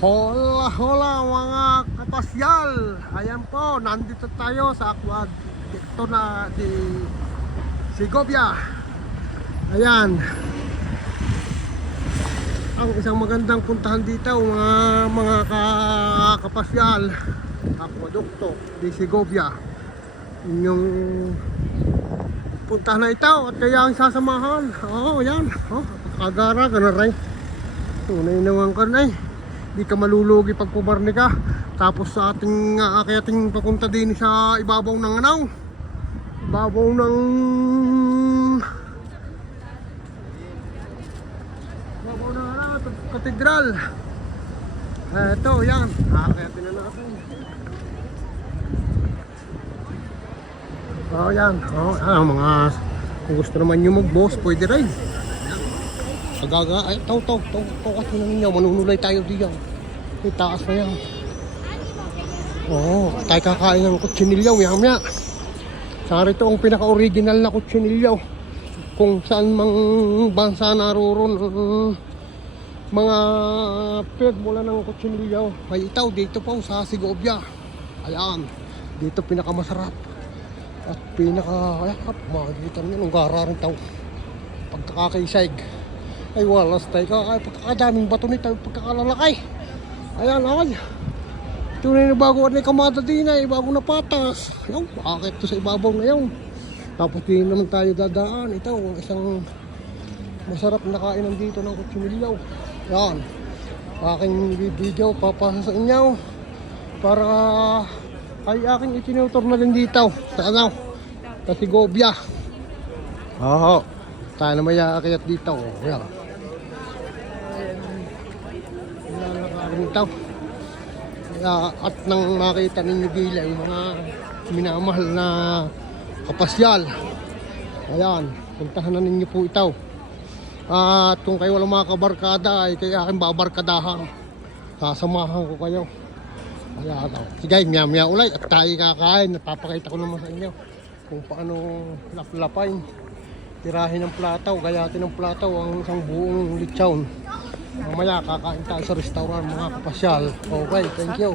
Hola, hola mga kapasyal. Ayan po, nandito tayo sa Aqua dito na di Segovia. Ayan. Ang isang magandang puntahan dito mga kapasyal. Aqueducto di Segovia. Inyong puntahan na ito at kaya ang sasamahan. Oo, ayan. Oh, agara, ganaray. Tunay naman ka na eh. Di ka malulugi pag pumarni ka. Tapos sa ating ating papunta din sa ibabaw ng ibabaw ng katedral. Ito, yan. Akayatin na natin. Yan. Mga kung gusto naman nyo mag-boss, pwede rin. Agaga, ay, taw kasi na ninyo, manunulay tayo diyan. May taas na yan. Tayo kakain ng kutsinilyaw, yamya. Sari ito ang pinaka-original na kutsinilyaw. Kung saan mang bansa naroon mga pinagmula ng kutsinilyaw. Ay itaw, dito po sa Segovia. Ayan, dito pinakamasarap. At pinaka-ayakap, makikita nyo, nung gara rin tayo. Pagkakakaisig. Ay walas tayo pagkakadaming bato nito pagkakalalakay. Ayan ay tunay na bago at may kamada din ay bago na patas. Ayaw, bakit to sa ibabaw na yun. Tapos din naman tayo dadaan. Ito ang isang masarap na kainan dito ng kutsinilyaw. Yan aking video papasa sa inyo para ay aking itinutur na din dito sa sa Segovia. Tayo na may aakyat dito. Yan. Ito. At nang makita ninyo gila yung mga minamahal na kapasyal. Ayan, puntahan na ninyo po ito. At kung kayo walang mga kabarkada ay kaya aking babarkadahan. Sasamahan ko kayo. Ayan, sige, maya ulay at tayo kakain. Napapakita ko naman sa inyo kung paano laplapain, tirahin ng plataw, gayatin ng plataw ang isang buong lechon. Mamaya kakain tayo sa restaurant mga kapasyal. Okay, thank you.